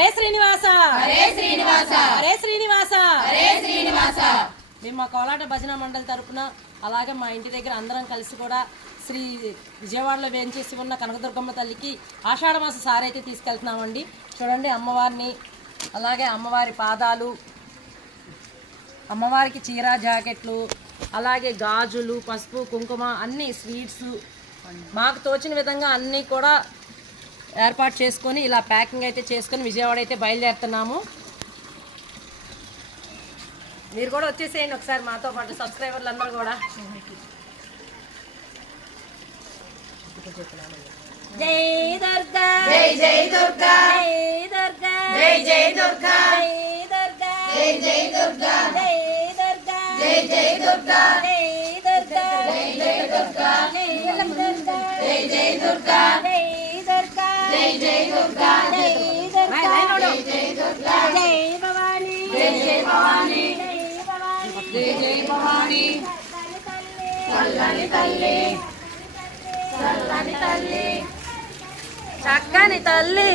హరే శ్రీనివాస హరే శ్రీనివాస హరే శ్రీనివాస హరే శ్రీనివాస. మేము మా కోలాట భజన మండలి తరపున అలాగే మా ఇంటి దగ్గర అందరం కలిసి కూడా శ్రీ విజయవాడలో వేయించేసి ఉన్న కనకదుర్గమ్మ తల్లికి ఆషాఢమాస సారి అయితే తీసుకెళ్తున్నామండి. చూడండి అమ్మవారిని, అలాగే అమ్మవారి పాదాలు, అమ్మవారికి చీర జాకెట్లు, అలాగే గాజులు, పసుపు కుంకుమ, అన్నీ స్వీట్స్ మాకు తోచిన విధంగా అన్నీ కూడా ఏర్పాటు చేసుకొని ఇలా ప్యాకింగ్ అయితే చేసుకొని విజయవాడ అయితే బయలుదేరుతున్నాము. మీరు కూడా వచ్చేసేయండి ఒకసారి మాతో పాటు, సబ్స్క్రైబర్లు అందరూ కూడా. జై దుర్గా జై జై దుర్గా జై దుర్గా జై జై దుర్గా జై దుర్గా జై జై దుర్గా జై జై దుర్గా జై దుర్గా జై జై దుర్గా జై జై దుర్గా జై జై దుర్గా జై జై దుర్గా జై జై దుర్గా జై భవాని జై జై భవాని జై జై జై భవాని చల్లని తల్లి చల్లని తల్లి చక్కని తల్లి